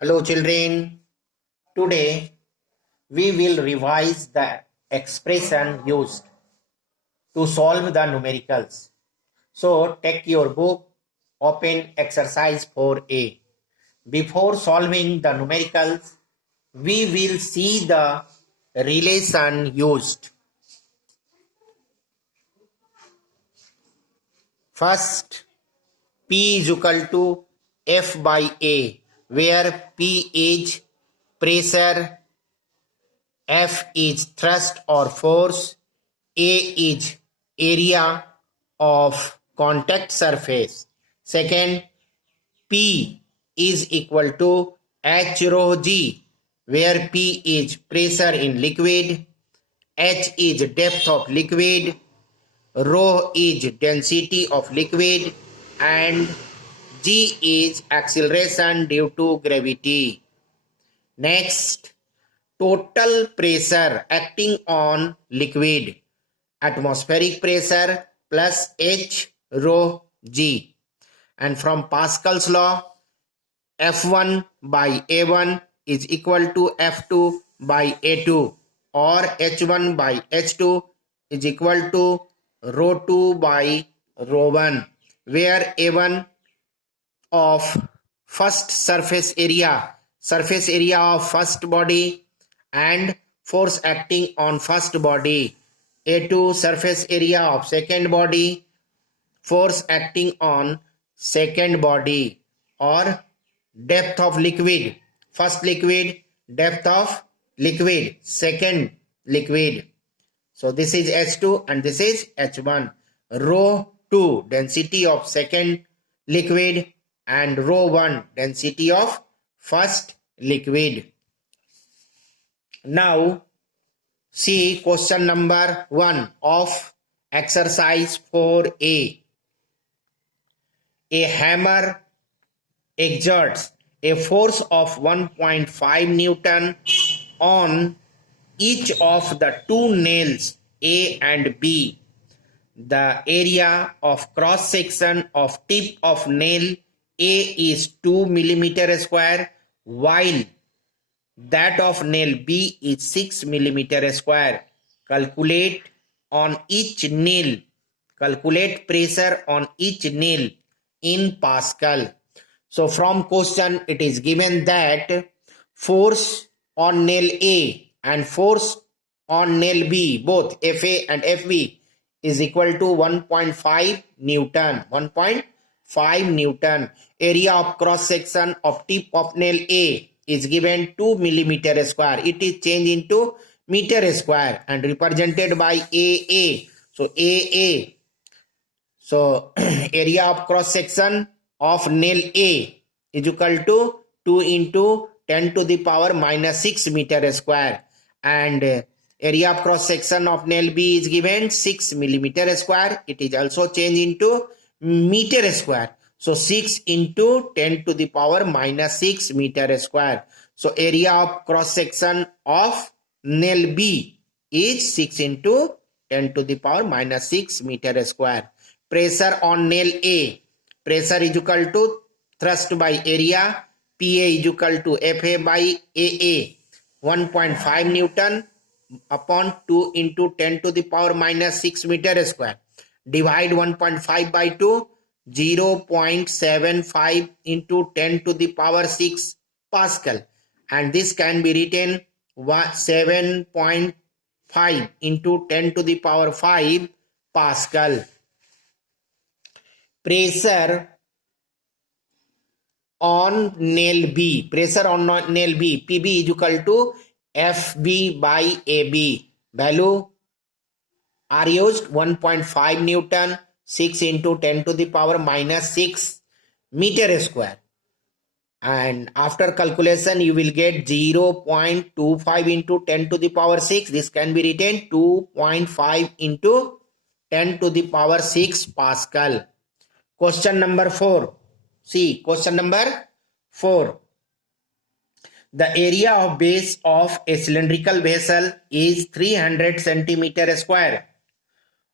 Hello children, today we will revise the expression used to solve the numericals. So take your book, open exercise 4a. Before solving the numericals, we will see the relation used. First, P is equal to F by A, where P is pressure, F is thrust or force, A is area of contact surface. Second, P is equal to H rho G, where P is pressure in liquid, H is depth of liquid, rho is density of liquid, and G is acceleration due to gravity. Next, total pressure acting on liquid, atmospheric pressure plus H rho G. And from Pascal's law, F1 by A1 is equal to F2 by A2, or H1 by H2 is equal to rho 2 by rho 1, where A1 of first surface area of first body, and force acting on first body. A2 surface area of second body, force acting on second body, or depth of liquid, first liquid, depth of liquid, second liquid. So this is H2 and this is H1. Rho 2 density of second liquid and rho 1 density of first liquid. Now see question number 1 of exercise 4a. A hammer exerts a force of 1.5 Newton on each of the two nails A and B. The area of cross section of tip of nail A is 2 mm square, while that of nail B is 6 mm square. Calculate pressure on each nail in Pascal. So from question it is given that force on nail A and force on nail B, both FA and FB, is equal to 1.5 Newton. 1.5 Newton. Area of cross section of tip of nail A is given 2 mm square. It is changed into meter square and represented by AA. So AA. So area of cross section of nail A is equal to 2 into 10 to the power minus 6 meter square, and area of cross section of nail B is given 6 millimeter square. It is also changed into meter square. So 6 into 10 to the power minus 6 meter square. So area of cross section of nail B is 6 into 10 to the power minus 6 meter square. Pressure on nail A. Pressure is equal to thrust by area. PA is equal to FA by AA. 1.5 Newton upon 2 into 10 to the power minus 6 meter square. Divide 1.5 by 2. 0.75 into 10 to the power 6 Pascal. And this can be written 7.5 into 10 to the power 5 Pascal. Pressure on nail B. Pressure on nail B. PB is equal to FB by AB. Value are used 1.5 Newton, 6 into 10 to the power minus 6 meter square. And after calculation you will get 0.25 into 10 to the power 6. This can be written 2.5 into 10 to the power 6 Pascal. Question number 4. See, question number 4. The area of base of a cylindrical vessel is 300 centimeter square.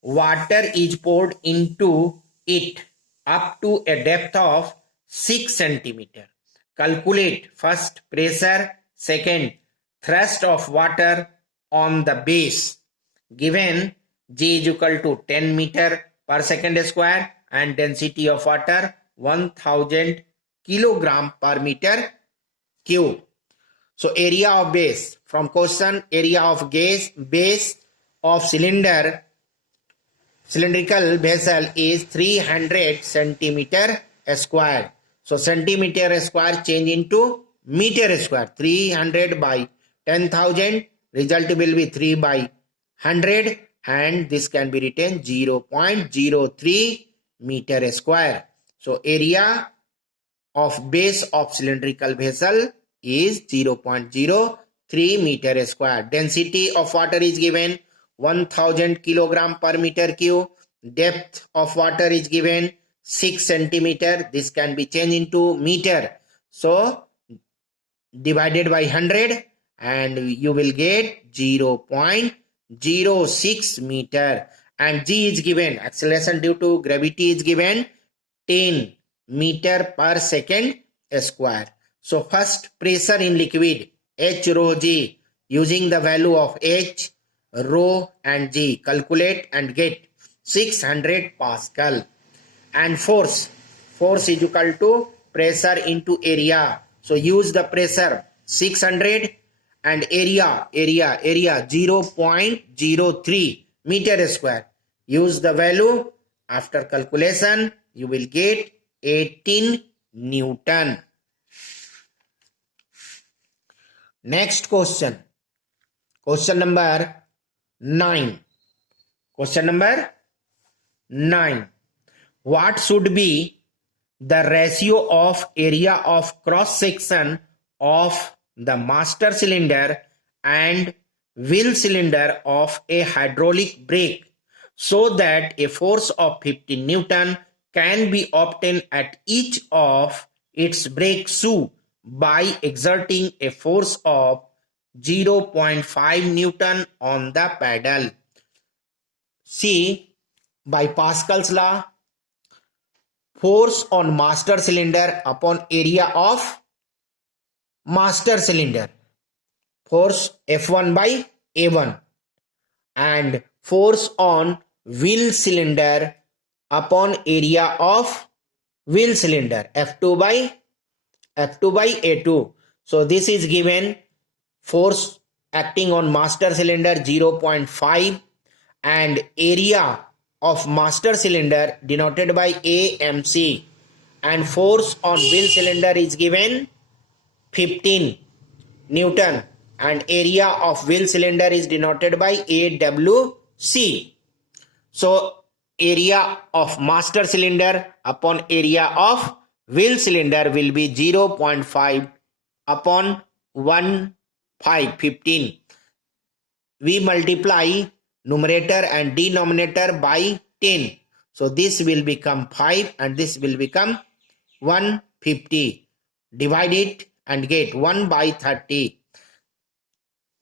Water is poured into it up to a depth of 6 centimeter Calculate first pressure, second thrust of water on the base. Given G is equal to 10 meter per second square and density of water 1000 kilogram per meter cube. So area of base, from question, area of base of cylindrical vessel is 300 centimeter square. So centimeter square change into meter square. 300 by 10,000, result will be 3 by 100, and this can be written 0.03 meter square. So area of base of cylindrical vessel is 0.03 meter square. Density of water is given 1000 kilogram per meter cube. Depth of water is given 6 centimeter. This can be changed into meter. So divided by 100 and you will get 0.06 meter. And G is given, acceleration due to gravity is given 10 meter per second square. So first pressure in liquid H rho G, using the value of H, rho and G, calculate and get 600 Pascal. And force is equal to pressure into area. So use the pressure 600 and area 0.03 meter square. Use the value. After calculation you will get 18 Newton. Next question. Question number 9. Question number 9. What should be the ratio of area of cross section of the master cylinder and wheel cylinder of a hydraulic brake so that a force of 50 Newton can be obtained at each of its brake shoe by exerting a force of 0.5 Newton on the pedal? See, by Pascal's law, force on master cylinder upon area of master cylinder, force F1 by A1, and force on wheel cylinder upon area of wheel cylinder, F2 by A2. So this is given, force acting on master cylinder 0.5 and area of master cylinder denoted by AMC, and force on wheel cylinder is given 15 Newton and area of wheel cylinder is denoted by AWC. So area of master cylinder upon area of wheel cylinder will be 0.5 upon 15. We multiply numerator and denominator by 10. So this will become 5 and this will become 150. Divide it and get 1 by 30.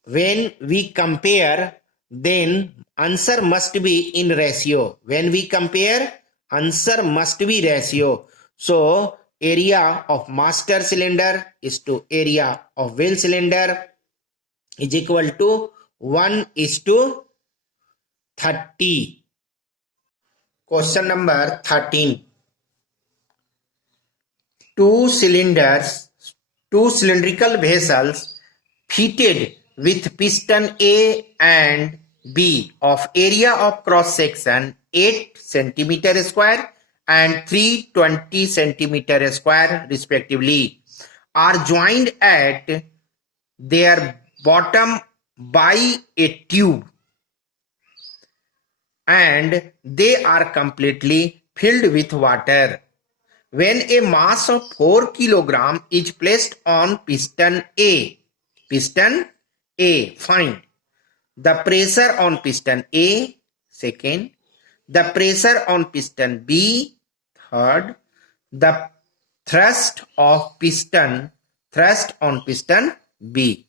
When we compare, then answer must be in ratio. When we compare, answer must be ratio. So area of master cylinder is to area of wheel cylinder is equal to 1:30. Question number 13. Two cylindrical vessels fitted with piston A and B of area of cross section 8 centimeter square and 320 centimeter square respectively are joined at their bottom by a tube, and they are completely filled with water. When a mass of 4 kg is placed on piston A, find the pressure on piston A, second, the pressure on piston B, third, the thrust on piston B.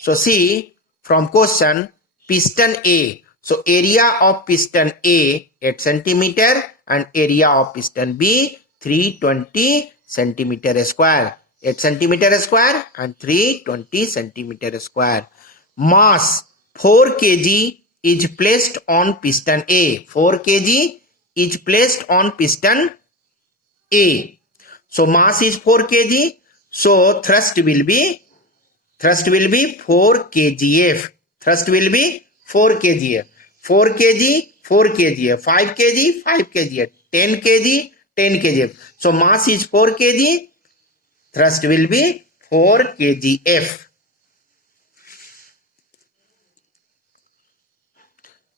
So see, from question, piston A. So area of piston A 8 centimeter and area of piston B 320 centimeter square. 8 centimeter square and 320 centimeter square. Mass 4 kg is placed on piston A. 4 kg is placed on piston A. So mass is 4 kg. So thrust will be 4 kgf. Thrust will be 4 kgf. 4 kg, 4 kgf. 5 kg, 5 kgf. 10 kg, 10 kgf. So mass is 4 kg. Thrust will be 4 kgf.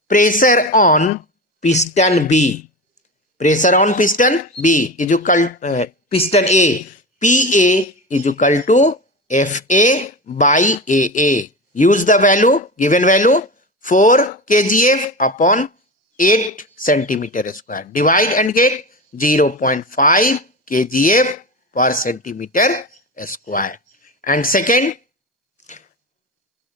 Pressure on piston B. Pressure on piston B is equal piston A. PA is equal to FA by AA. Use the value, given value 4 kgf upon 8 centimeter square. Divide and get 0.5 kgf per centimeter square. And second,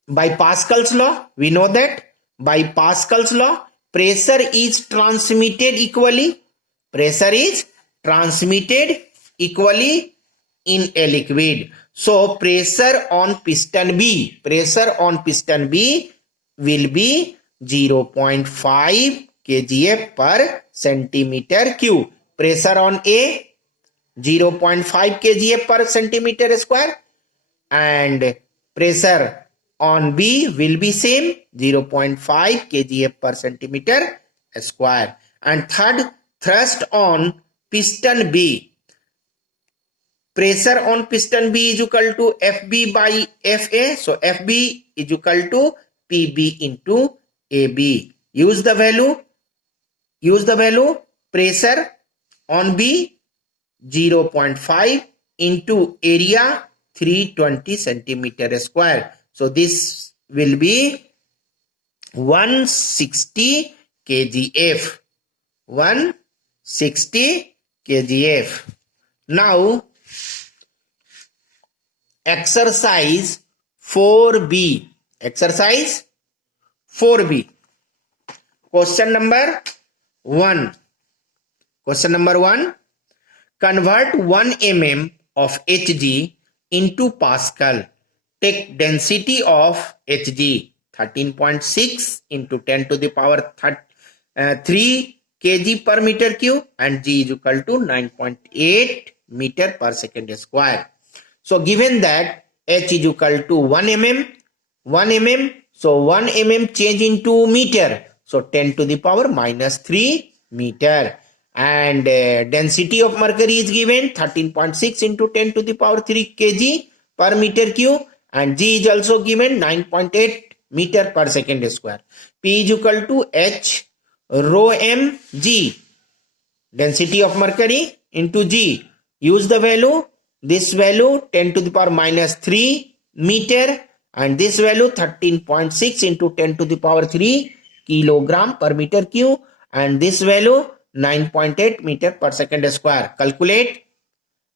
by Pascal's law, we know that by Pascal's law, pressure is transmitted equally. Pressure is transmitted equally in a liquid. So pressure on piston B will be 0.5 kgf per centimeter cube. Pressure on A 0.5 kgf per centimeter square, and pressure on B will be same 0.5 kgf per centimeter square. And third, thrust on piston B. Pressure on piston B is equal to FB by FA. So FB is equal to PB into AB. Use the value. Pressure on B 0.5 into area 320 centimeter square. So this will be 160 kgf. 160 kgf. Now exercise 4B. Exercise 4B. Question number 1. Convert 1 mm of Hg into Pascal. Take density of Hg 13.6 into 10 to the power 3 kg per meter cube, and G is equal to 9.8 meter per second square. So given that H is equal to 1 mm, so 1 mm change into meter, so 10 to the power minus 3 meter. And density of mercury is given 13.6 into 10 to the power 3 kg per meter cube, and G is also given 9.8 meter per second square. P is equal to H rho m G, density of mercury into G. Use the value. This value 10 to the power minus 3 meter, and this value 13.6 into 10 to the power 3 kilogram per meter cube, and this value 9.8 meter per second square. Calculate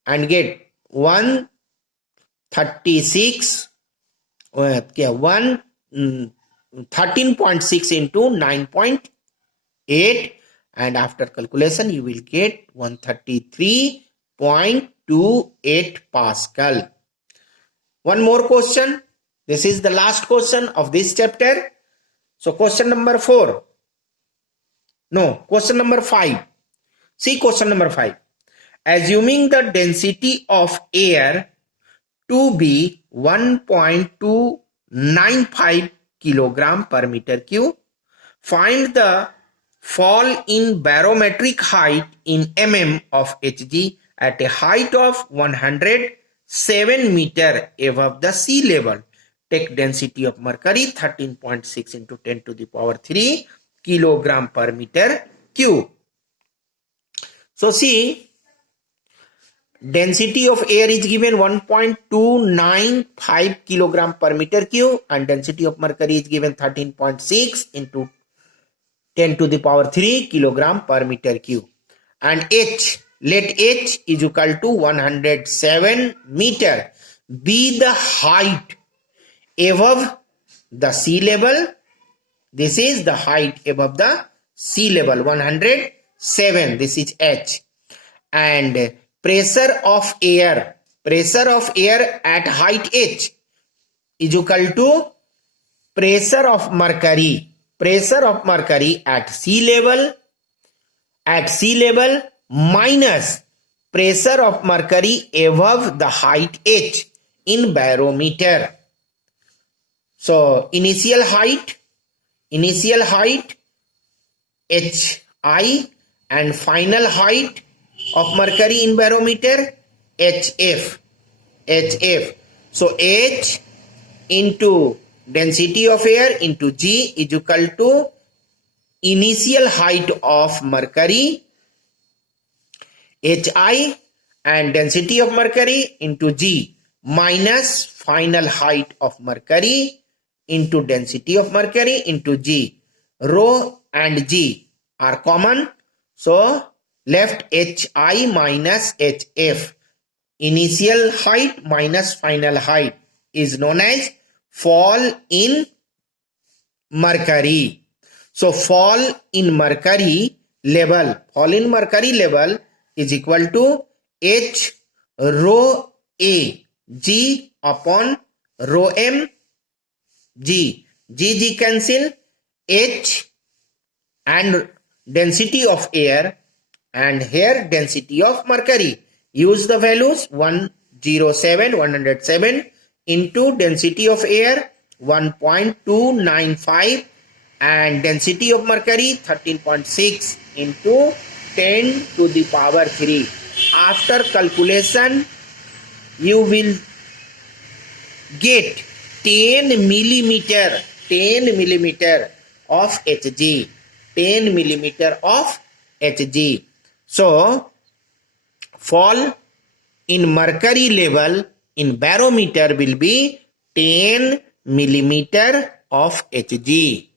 and get 13.6 into 9.8, and after calculation you will get 133.28 Pascal. One more question. This is the last question of this chapter. So question number 4. No, question number 5. See question number 5. Assuming the density of air to be 1.295 kilogram per meter cube, find the fall in barometric height in mm of Hg at a height of 107 meter above the sea level. Take density of mercury 13.6 into 10 to the power 3 kilogram per meter cube. So see, density of air is given 1.295 kilogram per meter cube, and density of mercury is given 13.6 into 10 to the power 3 kilogram per meter cube. And H, let H is equal to 107 meter be the height above the sea level. This is the height above the sea level, 107. This is H. And pressure of air pressure of air at height h is equal to pressure of mercury at sea level minus pressure of mercury above the height h in barometer. So initial height hi and final height of mercury in barometer hf. So h into density of air into g is equal to initial height of mercury hi and density of mercury into g minus final height of mercury into density of mercury into g. Rho and g are common, so left hi minus hf. Initial height minus final height is known as fall in mercury. So fall in mercury level is equal to h rho a g upon rho m g. G cancel, h and density of air and here density of mercury. Use the values 107 into density of air 1.295 and density of mercury 13.6 into 10 to the power 3. After calculation, you will get 10 millimeter of Hg. 10 millimeter of Hg. So, fall in mercury level in barometer will be 10 millimeter of Hg.